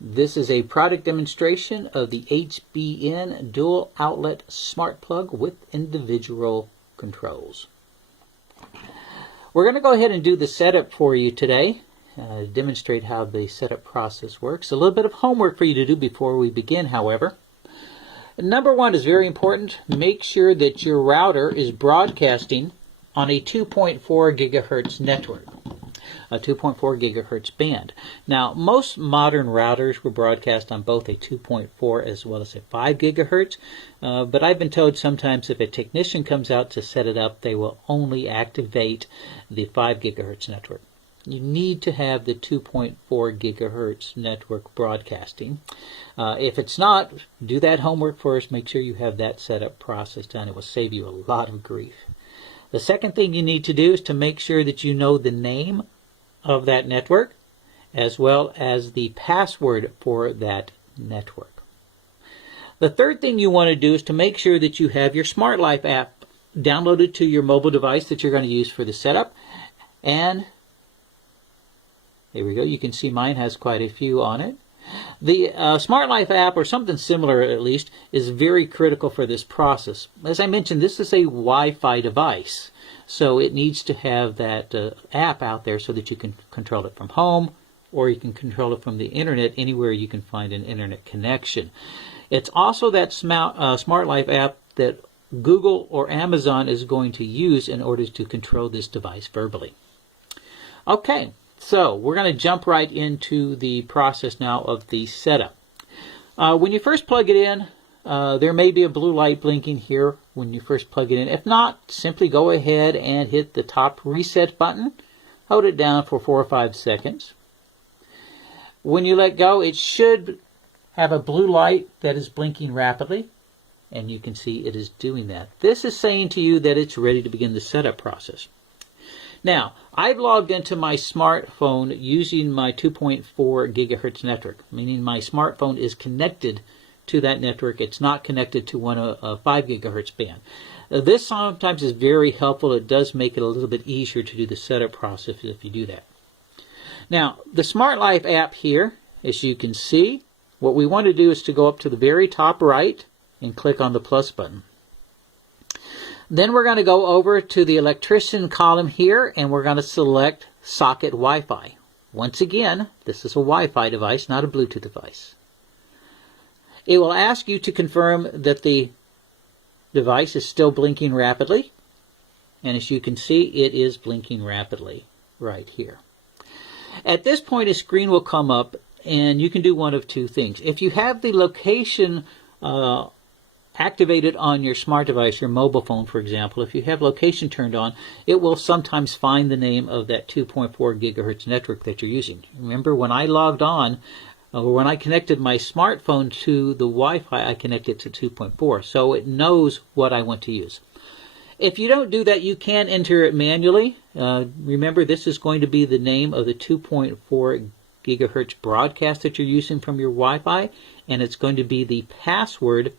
This is a product demonstration of the HBN dual outlet smart plug with individual controls. We're going to go ahead and do the setup for you today, demonstrate how the setup process works. A little bit of homework for you to do before we begin, however. Number one is very important. Make sure that your router is broadcasting on a 2.4 gigahertz network, a 2.4 gigahertz band. Now, most modern routers will broadcast on both a 2.4 as well as a 5 gigahertz, but I've been told sometimes if a technician comes out to set it up, they will only activate the 5 gigahertz network. You need to have the 2.4 gigahertz network broadcasting. If it's not, do that homework first. Make sure you have that setup process done. It will save you a lot of grief. The second thing you need to do is to make sure that you know the name of that network as well as the password for that network. The third thing you want to do is to make sure that you have your Smart Life app downloaded to your mobile device that you're going to use for the setup. And there we go. You can see mine has quite a few on it. The Smart Life app, or something similar at least, is very critical for this process. As I mentioned, this is a Wi-Fi device, so it needs to have that app out there so that you can control it from home, or you can control it from the internet anywhere you can find an internet connection. It's also that Smart Life app that Google or Amazon is going to use in order to control this device verbally. Okay. So we're going to jump right into the process now of the setup. When you first plug it in, there may be a blue light blinking here when you first plug it in. If not, simply go ahead and hit the top reset button. Hold it down for 4 or 5 seconds. When you let go, it should have a blue light that is blinking rapidly, and you can see it is doing that. This is saying to you that it's ready to begin the setup process. Now, I've logged into my smartphone using my 2.4 gigahertz network, meaning my smartphone is connected to that network. It's not connected to a 5 gigahertz band. This sometimes is very helpful. It does make it a little bit easier to do the setup process if you do that. Now, the Smart Life app here, as you can see, what we want to do is to go up to the very top right and click on the plus button. Then we're going to go over to the electrician column here, and we're going to select socket Wi-Fi. Once again, this is a Wi-Fi device, not a Bluetooth device. It will ask you to confirm that the device is still blinking rapidly. And as you can see, it is blinking rapidly right here. At this point, a screen will come up, and you can do one of two things. If you have the location activated on your smart device, your mobile phone, for example, if you have location turned on, it will sometimes find the name of that 2.4 gigahertz network that you're using. Remember, when I logged on, or when I connected my smartphone to the Wi-Fi, I connected to 2.4, so it knows what I want to use. If you don't do that, you can enter it manually. Remember, this is going to be the name of the 2.4 gigahertz broadcast that you're using from your Wi-Fi, and it's going to be the password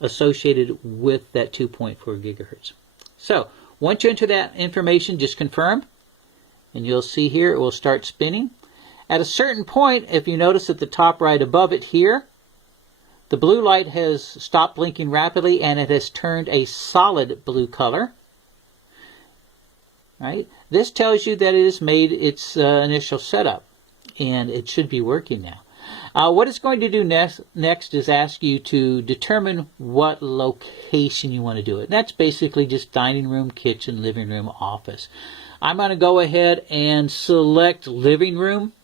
associated with that 2.4 gigahertz. So once you enter that information, just confirm, and you'll see here it will start spinning. At a certain point, if you notice at the top right above it here, the blue light has stopped blinking rapidly and it has turned a solid blue color. Right? This tells you that it has made its initial setup, and it should be working now. What it's going to do next is ask you to determine what location you want to do it. That's basically just dining room, kitchen, living room, office. I'm going to go ahead and select living room.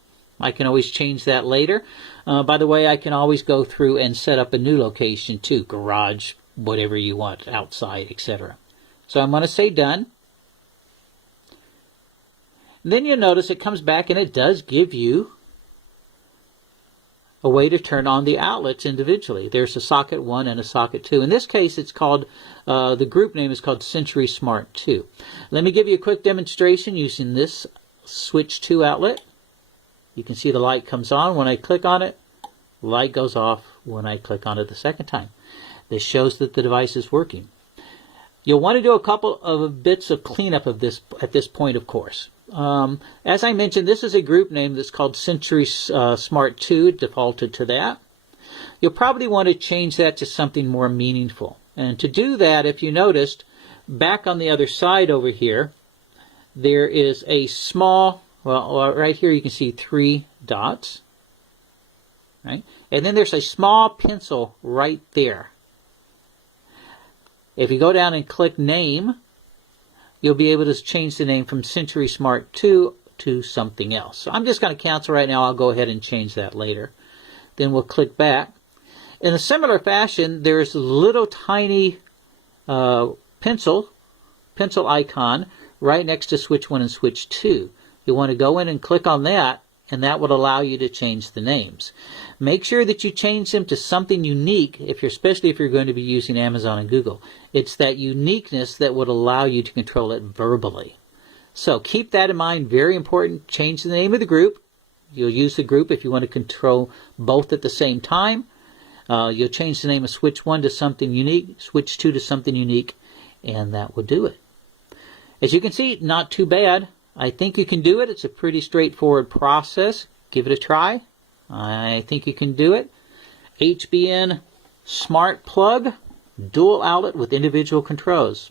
I can always change that later. By the way, I can always go through and set up a new location too, garage, whatever you want, outside, etc. So I'm going to say done. Then you'll notice it comes back and it does give you a way to turn on the outlets individually. There's a socket 1 and a socket 2. In this case, it's called, the group name is called Century Smart 2. Let me give you a quick demonstration using this switch 2 outlet. You can see the light comes on when I click on it. The light goes off when I click on it the second time. This shows that the device is working. You'll want to do a couple of bits of cleanup of this at this point, of course. As I mentioned, this is a group name that's called Century Smart 2, defaulted to that. You'll probably want to change that to something more meaningful. And to do that, if you noticed, back on the other side over here, there is a small, well, right here you can see 3 dots. Right? And then there's a small pencil right there. If you go down and click Name, you'll be able to change the name from Century Smart 2 to something else. So I'm just going to cancel right now. I'll go ahead and change that later. Then we'll click back. In a similar fashion, there's a little tiny pencil icon right next to Switch 1 and Switch 2. You want to go in and click on that, and that would allow you to change the names. Make sure that you change them to something unique, especially if you're going to be using Amazon and Google. It's that uniqueness that would allow you to control it verbally. So keep that in mind, very important. Change the name of the group. You'll use the group if you want to control both at the same time. You'll change the name of Switch 1 to something unique, Switch 2 to something unique, and that will do it. As you can see, not too bad. I think you can do it. It's a pretty straightforward process. Give it a try. I think you can do it. HBN Smart Plug, dual outlet with individual controls.